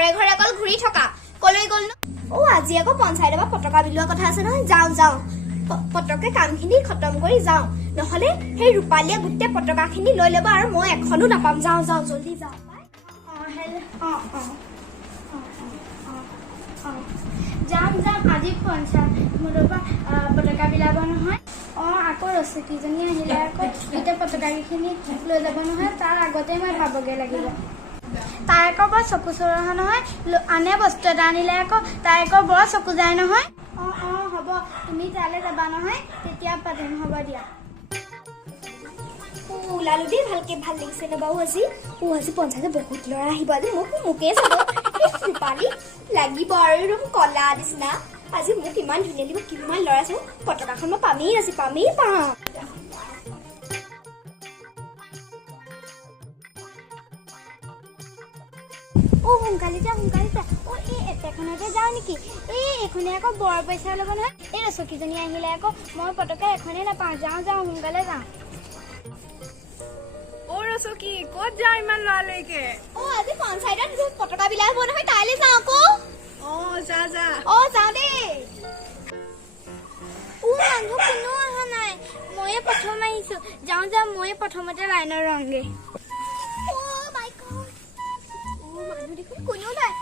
ঘৰে ঘৰে অকল ঘূৰি থকা কলৈ গ'ল ন আজি আকৌ পঞ্চায়তৰ পৰা পতাকা বিলোৱা কথা আছে নহয় যাওঁ পতকে কামখিনি খতম কৰি যাওঁ নহলে সেই ৰূপালীয়ে গোটেই পতাকাখিনি লৈ ল'ব আৰু মই এখনো নাপাম যাওঁ জলদি যাওঁ যাম আজি পঞ্চায়ত পতাকা বিলাব নহয় আকৌ ৰচিকীজনী আহিলে আকৌ গোটেই পতাকাখিনি লৈ যাব নহয় তাৰ আগতে মই ভাবগে লাগিব তাই আকৌ বৰ চকু চৰহা নহয় আনে বস্তু এটা আনিলে আকৌ তাই আকৌ বৰ চকু যায় নহয় হ'ব তুমি তালৈ যাবা নহয় তেতিয়া পাতিম হ'ব দিয়া ওলালো দেই ভালকে ভাল লাগিছে ন বাৰু আজি পঞ্চায়তে বহুত ল'ৰা আহিব আজি মোকে চাব ৰূপালী লাগিব আৰু একদম কলা নিচিনা আজি মোক ইমান ধুনীয়া লাগিব কিমান ল'ৰা চাব পতাকাখন মই পামেই পাম সোনকালে যা এই এখনতে যাওঁ নেকি এইখনে আকৌ বৰ পইচা ল'ব নহয় এই ৰচকীজনী আহিলে আকৌ মই পতকা এখনেই নাপাওঁ যাওঁ সোনকালে যাওঁ ৰচকী ক'ত যাওঁ ইমান লৰালৈকে আজি পঞ্চায়তত পতাকা বিলাব নহয় তাইলৈ যাওঁ আকৌ যা যাওঁ দেই মানুহ কোনো অহা নাই ময়ে প্ৰথম আহিছো যাওঁ ময়ে প্ৰথমতে লাইনৰ ৰংগে কোনেও নাই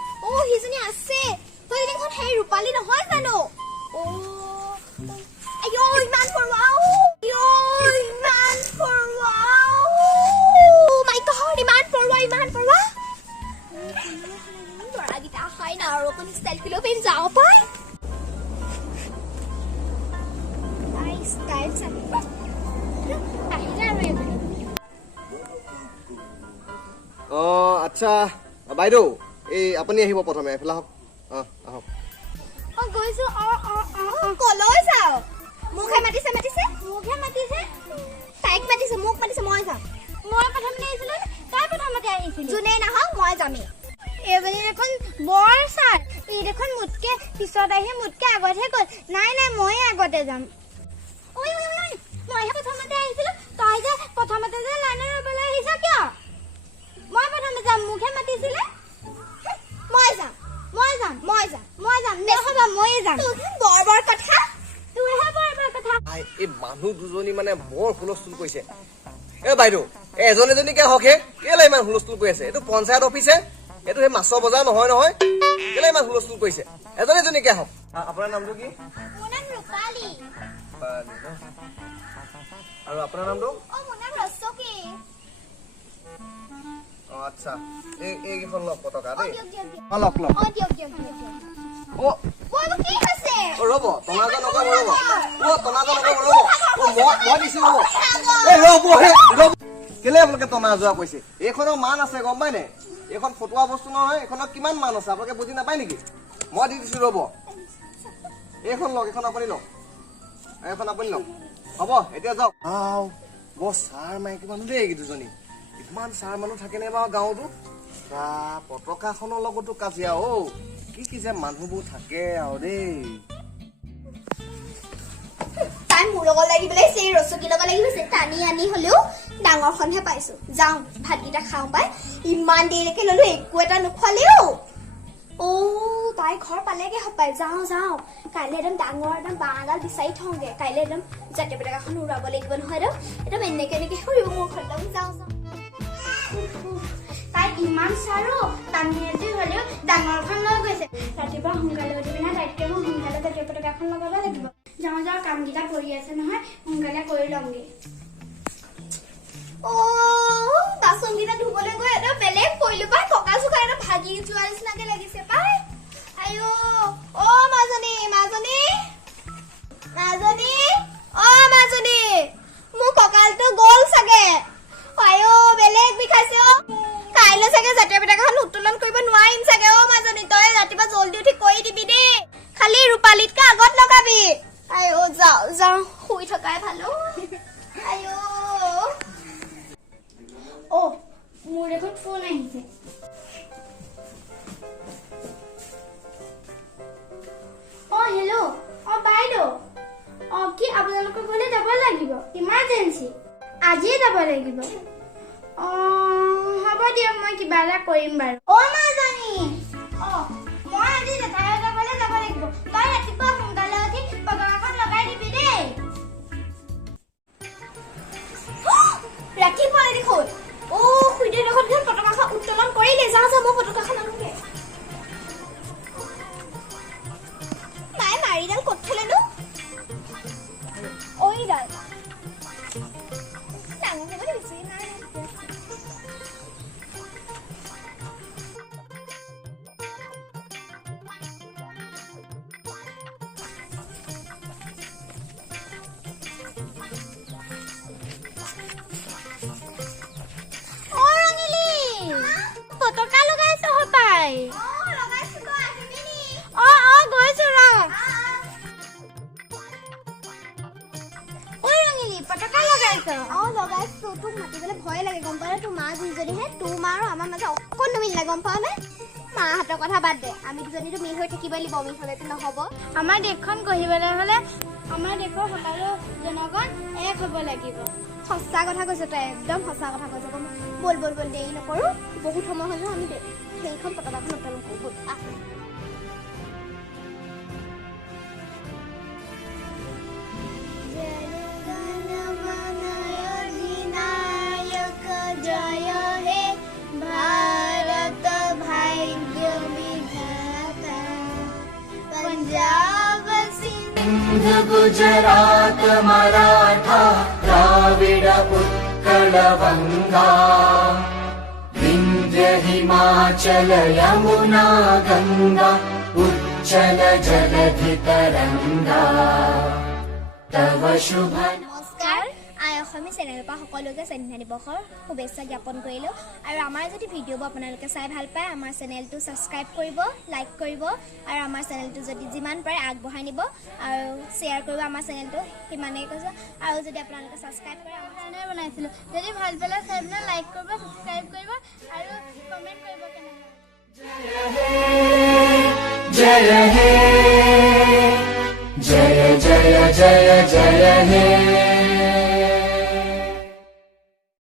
সিজনী আছে তই দেখোন সেই ৰূপালী নহয় জানো ইমান পৰুৱা ল'ৰাকেইটা আহাই না আৰু অকণ ষ্টাইল ফিলো পাৰিম যাওঁ পাই ষ্টাইল আহিলে আৰু এজনী আচ্ছা বাইদেউ এই আপুনি আহিব প্ৰথমে এফালে আহক গৈছো কলৈ যাওঁ মোকহে মাতিছে তাইক মাতিছে মোক মাতিছে মই যাম মই প্ৰথমতে আহিছিলো তাই প্ৰথমতে আহিছিল যোনে নাহক মই যামেই এজনী দেখোন বৰ চাই ই দেখোন মোতকে পিছত আহি মোতকে আগতহে গ'ল নাই ময়ে আগতে যাম মইহে প্ৰথমতে আহিছিলো তই যে প্ৰথমতে যে লাইনত ৰবলৈ আহিছ কিয় মই প্ৰথমতে যাম মোকহে মাতিছিলে মই যাম ময়ে যাম বৰ কথা তোৰহে বৰ কথা এই মানুহ দুজনী মানে বৰ হুলস্থুল কৰিছে বাইদেউ এজন এজনীকে হকে কেলে ইমান হুলস্থুল কৰি আছে এইটো পঞ্চায়ত অফিচে এইটো সেই মাছৰ বজাৰ নহয় কেলে ইমান হুলস্থুল কৰিছে এজন এজনীকে হওক আপোনাৰ নামটো কি মোৰ নাম ৰূপালী আৰু আপোনাৰ নামটো মোৰ নাম ৰচকী আচ্ছা এইকেইখন লওক পতাকা দেই দিয়ক লওক দিয়ক কি হৈছে ৰ'ব টনাজন নকৰিব মই দিছো ৰ'ব কেলে আপোনালোকে টনা যোৱা কৈছে এইখনৰ মান আছে গম পাই নে এইখন ফটোৱা বস্তু নহয় এইখনৰ কিমান মান আছে আপোনালোকে বুজি নাপায় নেকি মই দি দিছো ৰ'ব এইখন লওক এইখন আপুনি লওক হ'ব এতিয়া যাওক বৰ চাৰ মাইকী মানুহ দেই এই দুজনী ইমান চাৰ মানুহ থাকেনে বাৰু গাঁৱতো পতাকাখনৰ লগতো কাজিয়া কি যে মানুহবোৰ থাকে আৰু দেই তাই মোৰ লগত লাগি পেলাইছে ৰচকীৰ লগত লাগি গৈছে টানি আনি হলেও ডাঙৰখনহে পাইছো যাওঁ ভাতকেইটা খাওঁ পাই ইমান দেৰিলৈকে ললো একো এটা নোখোৱালেও তাই ঘৰ পালেগে হপাই যাওঁ কাইলৈ একদম ডাঙৰ একদম বাঁহ এডাল বিচাৰি থওঁগে কাইলৈ একদম জাতীয় পতাকাখন উৰাব লাগিব নহয় একদম এনেকে কৰিব মোৰ ঘৰত যাওঁ তাই ইমান চাৰো টানি আজি হলেও ডাঙৰখন লৈ গৈছে ৰাতিপুৱা সোনকালে উঠি পিনে তাইতকে মই সোনকালে জাতীয় পতাকাখন লগাব লাগিব যাওঁ কামকেইটা কৰি আছে নহয় সোনকালে কৰি ল'মগে বাচনকেইটা ধুবলৈ গৈ একদম বেলেগ কৰিলো পাই কঁকাল চুকাল একদম ভাগি যোৱা নিচিনাকে লাগিছে পাই মাজনী মোৰ কঁকালটো গ'ল চাগে বেলেগ বিষাইছে কাইলৈ চাগে জাতীয় পতাকাখন উত্তোলন কৰিব নোৱাৰিম চাগে মাজনী তই ৰাতিপুৱা জলদি উঠি কৰি দিবি দেই খালি ৰূপালীতকে আগত লগাবি যাওঁ শুই থকাই ভাল মোৰ দেখোন ফোন আহিছে হেল্ল' বাইদেউ কি আপোনালোকৰ ঘৰলে যাব লাগিব ইমাৰ্জেঞ্চি আজিয়ে যাব লাগিব হ'ব দিয়ক মই কিবা এটা কৰিম বাৰু মাজনী তোক মাতিবলৈ ভয় লাগে গম পাৱ নে? তোৰ মা দুইজনীহে, তোৰ মা আৰু আমাৰ মাজত অকণ মিল নাই গম পাৱ নে? মাহঁতৰ কথা বাদ দে, আমি দুজনীতো মিল হৈ থাকিব লাগিব, মিল হ'লেতো নহ'ব। আমাৰ দেশখন গঢ়িবলৈ হ'লে আমাৰ দেশৰ সকলো জনগণ এক হ'ব লাগিব। সঁচা কথা কৈছ তই, একদম সঁচা কথা কৈছ। বল বল বল, দেৰি নকৰোঁ, বহুত সময় হ'ল ন, আমি সেইখন পতাকাখন উত্তোলন কৰোঁ। বল আহ। জয় হে ভাৰত ভাগ্য বিধাতা, পঞ্জাব সিন্ধ गुजरात मराठा द्राविड उत्कल गंगा विंध्य हिमाचल यमुना गंगा उच्चल जलधि तरंगा तव शुभ। নমস্কাৰ, অসমী চেনেলৰ পৰা সকলোকে স্বাধীনতা দিৱসৰ শুভেচ্ছা জ্ঞাপন কৰিলোঁ। আৰু আমাৰ যদি ভিডিঅ'বোৰ আপোনালোকে চাই ভাল পায়, আমাৰ চেনেলটো ছাবস্ক্ৰাইব কৰিব, লাইক কৰিব, আৰু আমাৰ চেনেলটো যদি যিমান পাৰে আগবঢ়াই নিব আৰু শ্বেয়াৰ কৰিব আমাৰ চেনেলটো, সিমানেই কৈছোঁ। আৰু যদি আপোনালোকে ছাবস্ক্ৰাইব কৰে, আমাৰ কাৰণে বনাইছিলোঁ। যদি ভাল পালে চাই পেলাই লাইক কৰিব, ছাবস্ক্ৰাইব কৰিব আৰু কমেণ্ট কৰিব কেনেকৈ। जय हे जय जय जय जय हे